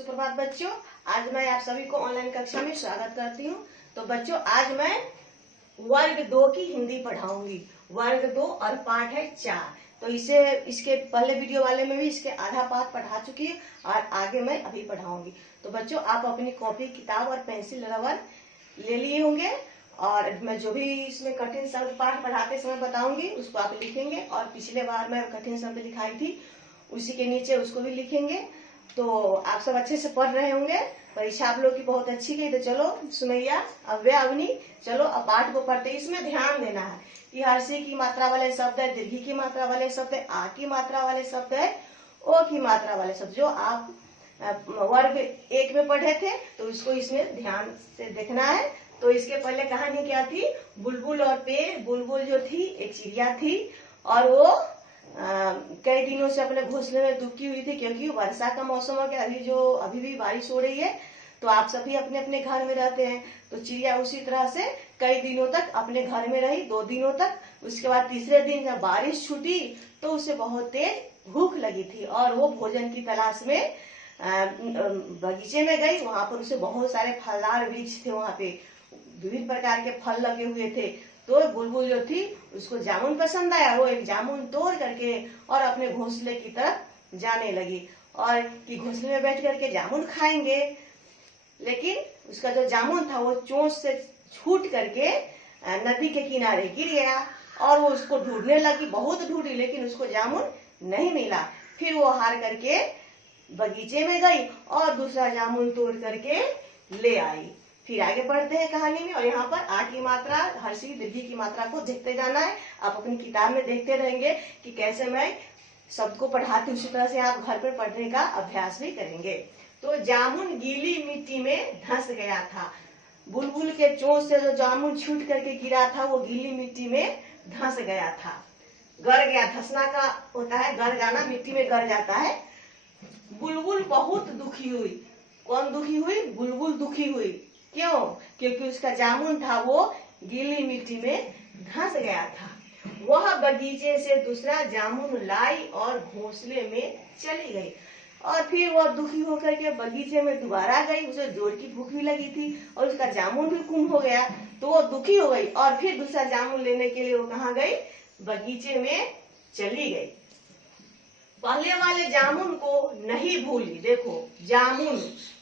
सुप्रभात बच्चों, आज मैं आप सभी को ऑनलाइन कक्षा में स्वागत करती हूँ। तो बच्चों, आज मैं वर्ग 2 की हिंदी पढ़ाऊंगी। वर्ग 2 और पाठ है 4। तो इसके पहले वीडियो वाले में भी इसके आधा पाठ पढ़ा चुकी है और आगे मैं अभी पढ़ाऊंगी। तो बच्चों, आप अपनी कॉपी, किताब और पेंसिल रबर ले लिए होंगे और मैं जो भी इसमें कठिन शब्द पाठ पढ़ाते समय बताऊंगी उसको आप लिखेंगे। और पिछले बार मैं कठिन शब्द लिखाई थी, उसी के नीचे उसको भी लिखेंगे। तो आप सब अच्छे से पढ़ रहे होंगे। परीक्षा आप लोग की बहुत अच्छी गई। तो चलो सुमैया, अव्या, अवनी, चलो अब पाठ को पढ़ते। इसमें ध्यान देना है कि हर्षी की मात्रा वाले शब्द है, दीर्घी की मात्रा वाले शब्द है, आ की मात्रा वाले शब्द है, ओ की मात्रा वाले शब्द जो आप वर्ग 1 में पढ़े थे, तो उसको इसमें ध्यान से देखना है। तो इसके पहले कहानी क्या थी? बुलबुल और पेड़। बुलबुल जो थी एक चिड़िया थी और वो कई दिनों से अपने घोंसले में दुबकी हुई थी, क्योंकि वर्षा का मौसम हो गया। अभी भी बारिश हो रही है। तो आप सभी अपने अपने घर में रहते हैं। तो चिड़िया उसी तरह से कई दिनों तक अपने घर में रही, 2 दिनों तक। उसके बाद तीसरे दिन जब बारिश छूटी तो उसे बहुत तेज भूख लगी थी और वो भोजन की तलाश में बगीचे में गई। वहां पर उसे बहुत सारे फलदार वृक्ष थे, वहां पे विभिन्न प्रकार के फल लगे हुए थे। तो बुलबुल जो थी उसको जामुन पसंद आया। वो एक जामुन तोड़ करके और अपने घोंसले की तरफ जाने लगी और कि घोंसले में बैठ करके जामुन खाएंगे। लेकिन उसका जो जामुन था वो चोंच से छूट करके नदी के किनारे गिर गया और वो उसको ढूंढने लगी। बहुत ढूंढी लेकिन उसको जामुन नहीं मिला। फिर वो हार करके बगीचे में गई और दूसरा जामुन तोड़ करके ले आई। फिर आगे बढ़ते हैं कहानी में। और यहाँ पर आ की मात्रा, हर्षी, दीर्घी की मात्रा को देखते जाना है। आप अपनी किताब में देखते रहेंगे कि कैसे मैं शब्द को पढ़ाती, उसी तरह से आप घर पर पढ़ने का अभ्यास भी करेंगे। तो जामुन गीली मिट्टी में धंस गया था। बुलबुल के चोंच से जो जामुन छूट करके गिरा था वो गीली मिट्टी में धंस गया था, गड़ गया। धंसना का होता है गड़ जाना, मिट्टी में गड़ जाता है। बुलबुल बहुत दुखी हुई। कौन दुखी हुई? बुलबुल दुखी हुई। क्यों? क्योंकि उसका जामुन था वो गीली मिट्टी में धंस गया था। वह बगीचे से दूसरा जामुन लाई और घोंसले में चली गई। और फिर वह दुखी होकर के बगीचे में दोबारा गई। उसे जोर की भूख भी लगी थी और उसका जामुन भी गुम हो गया। तो वो दुखी हो गई और फिर दूसरा जामुन लेने के लिए वो कहाँ गई? बगीचे में चली गई। पहले वाले जामुन को नहीं भूली। देखो, जामुन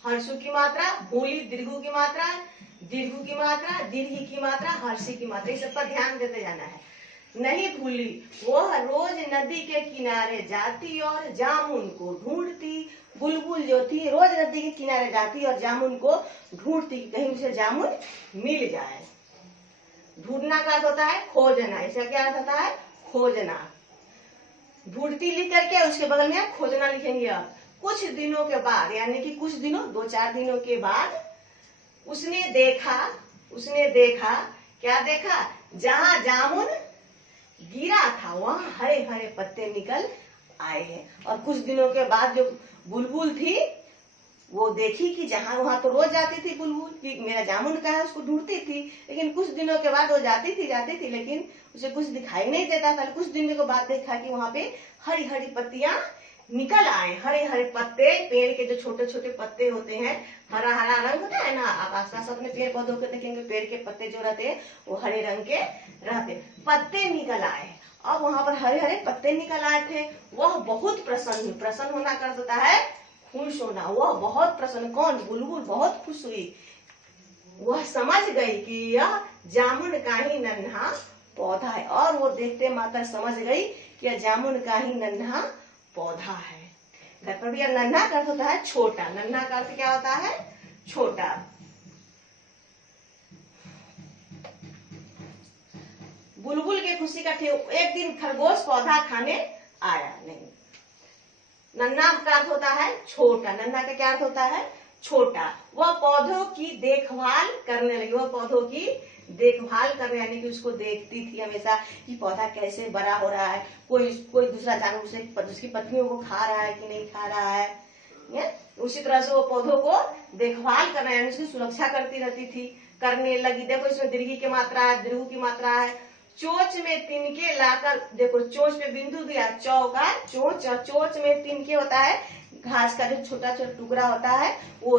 हर्षु की मात्रा, भूली दीर्घु की मात्रा, दीर्घु की मात्रा, दीर्घी की मात्रा, हर्षी की मात्रा, इस सब पर ध्यान देते जाना है। नहीं भूली। वह रोज नदी के किनारे जाती और जामुन को ढूंढती। बुलबुल जो थी रोज नदी के किनारे जाती और जामुन को ढूंढती, कहीं उसे जामुन मिल जाए। ढूंढना का अर्थ होता है खोजना। इसका क्या अर्थ होता है? खोजना। ढूंढती लिख करके उसके बगल में खोजना लिखेंगे। अब कुछ दिनों के बाद, यानी कि कुछ दिनों, 2-4 दिनों के बाद उसने देखा क्या देखा? जहां जामुन गिरा था वहां हरे हरे पत्ते निकल आए हैं। और कुछ दिनों के बाद जो बुलबुल थी वो देखी कि जहां, वहां तो रोज जाती थी बुलबुल कि मेरा जामुन कहाँ है, उसको ढूंढती थी। लेकिन कुछ दिनों के बाद वो जाती थी लेकिन उसे कुछ दिखाई नहीं देता था। कुछ दिनों के बाद देखा कि वहां पे हरी हरी पत्तियां निकल आए। हरे हरे पत्ते, पेड़ के जो छोटे छोटे पत्ते होते हैं, हरा हरा रंग होता है ना। आप आसपास अपने पेड़ पौधों को देखेंगे, पेड़ के पत्ते जो रहते हैं वो हरे रंग के रहते, पत्ते निकल आए। अब वहां पर हरे हरे पत्ते निकल आए थे। वह बहुत प्रसन्न होना कर देता है खुश होना। वह बहुत प्रसन्न, कौन? बुलबुल बहुत खुश हुई। वह समझ गई कि यह जामुन का ही नन्हा पौधा है। और वो देखते मात्र समझ गई कि यह जामुन का ही नन्हा पौधा है। घर पर भी यह नन्हा का अर्थ होता है छोटा। नन्हा का अर्थ क्या होता है? छोटा। बुलबुल की खुशी का एक दिन खरगोश पौधा खाने आया। नहीं, नन्हा का अर्थ होता है छोटा। नन्हा का क्या अर्थ होता है? छोटा। वह पौधों की देखभाल करने लगी। वह पौधों की देखभाल करने, यानी कि उसको देखती थी हमेशा कि पौधा कैसे बड़ा हो रहा है, कोई दूसरा जानवर उसकी पत्तियों को खा रहा है कि नहीं खा रहा है। उसी तरह से वो पौधों को देखभाल करना, यानी उसकी सुरक्षा करती रहती थी, करने लगी। देखो, इसमें दीर्घी की मात्रा है, दीर्घु की मात्रा है। चोंच में तिनके लाकर, देखो चोंच पे बिंदु दिया, चौका चोंच, और चोंच में तिनके होता है घास का जो छोटा छोटा टुकड़ा होता है वो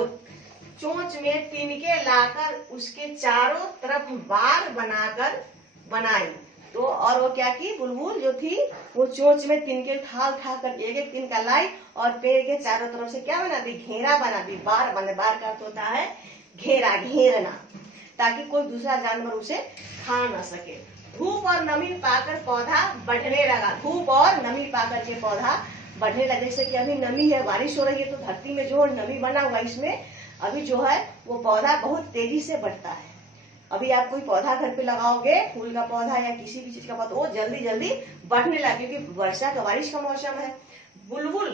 चोंच में तिनके लाकर उसके चारों तरफ बार बनाकर बनाई। तो और वो क्या की, बुलबुल जो थी वो चोंच में तिनके उठा कर एक एक तिनका लाई और पेड़ के चारों तरफ से क्या बना दी, घेरा बना दी। बार बने, बार का अर्थ होता है घेरा, घेरना, ताकि कोई दूसरा जानवर उसे खा न सके। धूप और नमी पाकर पौधा बढ़ने लगा। धूप और नमी पाकर के पौधा बढ़ने लगे। जैसे कि अभी नमी है, बारिश हो रही है, तो धरती में जो नमी बना हुआ इसमें अभी जो है वो पौधा बहुत तेजी से बढ़ता है। अभी आप कोई पौधा घर पे लगाओगे, फूल का पौधा या किसी भी चीज का पौधा, वो जल्दी जल्दी बढ़ने लगे, क्योंकि वर्षा का, बारिश का मौसम है। बुलबुल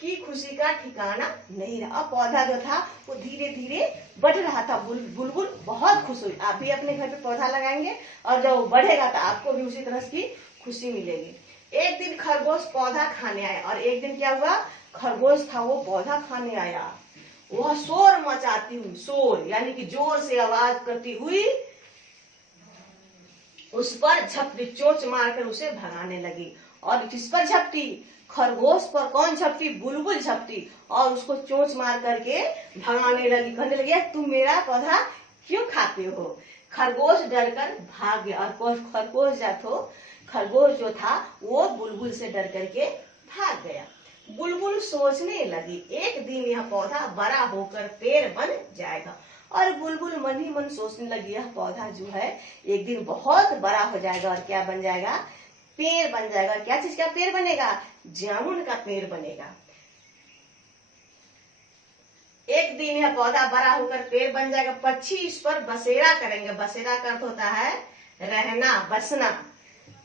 की खुशी का ठिकाना नहीं रहा। अब पौधा जो था वो धीरे धीरे बढ़ रहा था। बुलबुल बहुत खुश हुई। आप भी अपने घर पे पौधा लगाएंगे और जब वो बढ़ेगा तो आपको भी उसी तरह की खुशी मिलेगी। एक दिन खरगोश पौधा खाने आया, और एक दिन क्या हुआ, खरगोश था वो पौधा खाने आया। वह शोर मचाती हुई, शोर यानी कि जोर से आवाज करती हुई उस पर झपटी, चोंच मारकर उसे भगाने लगी। और किस पर झपटी, खरगोश पर। कौन झपटी, बुलबुल झपटी, और उसको चोंच मार करके भगाने लगी। कहने लगी तुम मेरा पौधा क्यों खाते हो। खरगोश डरकर भाग गया, और खरगोश जो था वो बुलबुल से डर करके भाग गया। बुलबुल सोचने लगी एक दिन यह पौधा बड़ा होकर पेड़ बन जाएगा। और बुलबुल मन ही मन सोचने लगी यह पौधा जो है एक दिन बहुत बड़ा हो जाएगा और क्या बन जाएगा, पेड़ बन जाएगा। क्या चीज का पेड़ बनेगा, जामुन का पेड़ बनेगा। एक दिन यह पौधा बड़ा होकर पेड़ बन जाएगा। पक्षी इस पर बसेरा करेंगे। बसेरा का अर्थ होता है रहना, बसना।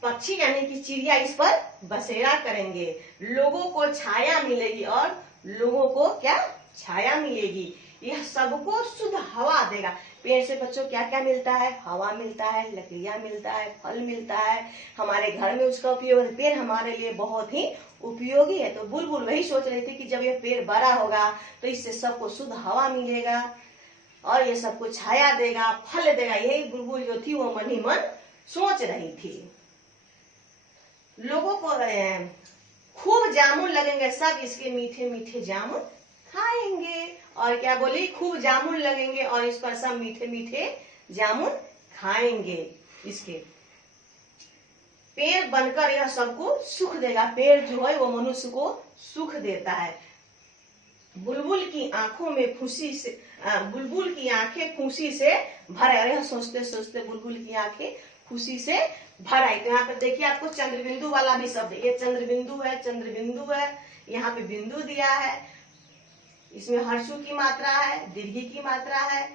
पक्षी यानी कि चिड़िया इस पर बसेरा करेंगे। लोगों को छाया मिलेगी, और लोगों को क्या, छाया मिलेगी। यह सबको शुद्ध हवा देगा। पेड़ से बच्चों क्या क्या मिलता है, हवा मिलता है, लकड़ियां मिलता है, फल मिलता है। हमारे घर में उसका उपयोग है। पेड़ हमारे लिए बहुत ही उपयोगी है। तो बुलबुल वही सोच रही थी कि जब ये पेड़ बड़ा होगा तो इससे सबको शुद्ध हवा मिलेगा और ये सबको छाया देगा, फल देगा। यही बुलबुल जो थी वो मन ही मन सोच रही थी। लोगों को खूब जामुन लगेंगे, सब इसके मीठे मीठे जामुन खाएंगे। और क्या बोली, खूब जामुन लगेंगे और इस पर सब मीठे मीठे जामुन खाएंगे। इसके पेड़ बनकर यह सबको सुख देगा। पेड़ जो है वो मनुष्य को सुख देता है। बुलबुल की आंखों में खुशी से, बुलबुल की आंखें खुशी से भर आई। यह सोचते सोचते बुलबुल की आंखें खुशी से भर आई। तो यहाँ पर देखिए आपको चंद्रबिंदु वाला भी शब्द, ये चंद्रबिंदु है, चंद्रबिंदु है, यहाँ पे बिंदु दिया है। इसमें हर्षु की मात्रा है, दीर्घी की मात्रा है।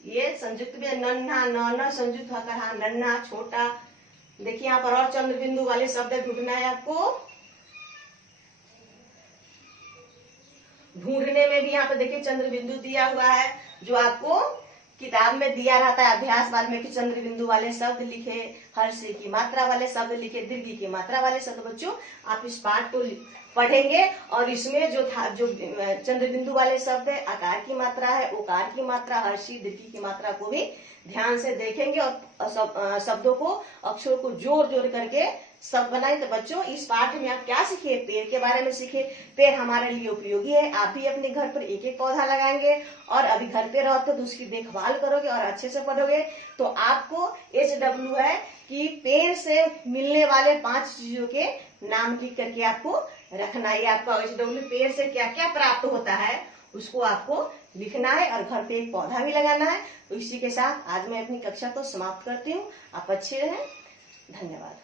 ये संयुक्त में नन्हा, नौना संयुक्त होकर नन्हा, छोटा। देखिए यहाँ पर और चंद्रबिंदु वाले शब्द ढूंढना है आपको। ढूंढने में भी यहाँ पे देखिए चंद्रबिंदु दिया हुआ है, जो आपको किताब में दिया रहता है अभ्यास बार में कि चंद्रबिंदु वाले शब्द लिखे, हर्षी की मात्रा वाले शब्द लिखे, दीर्घी की मात्रा वाले शब्द। बच्चों आप इस पाठ को पढ़ेंगे और इसमें जो चंद्रबिंदु वाले शब्द है, आकार की मात्रा है, उकार की मात्रा, हर्षी, दीर्घी की मात्रा को भी ध्यान से देखेंगे और शब्दों को, अक्षरों को जोड़ जोड़ करके शब्द बनाए। तो बच्चों इस पाठ में आप क्या सीखे, पेड़ के बारे में सीखे। पेड़ हमारे लिए उपयोगी है। आप भी अपने घर पर एक एक पौधा लगाएंगे और अभी घर पे रहोगे तो उसकी देखभाल करोगे और अच्छे से पढ़ोगे तो आपको HW है कि पेड़ से मिलने वाले 5 चीजों के नाम लिख करके आपको रखना है। आपका HW पेड़ से क्या क्या प्राप्त होता है उसको आपको लिखना है और घर पे एक पौधा भी लगाना है। तो इसी के साथ आज मैं अपनी कक्षा को समाप्त करती हूँ। आप अच्छे रहें। धन्यवाद।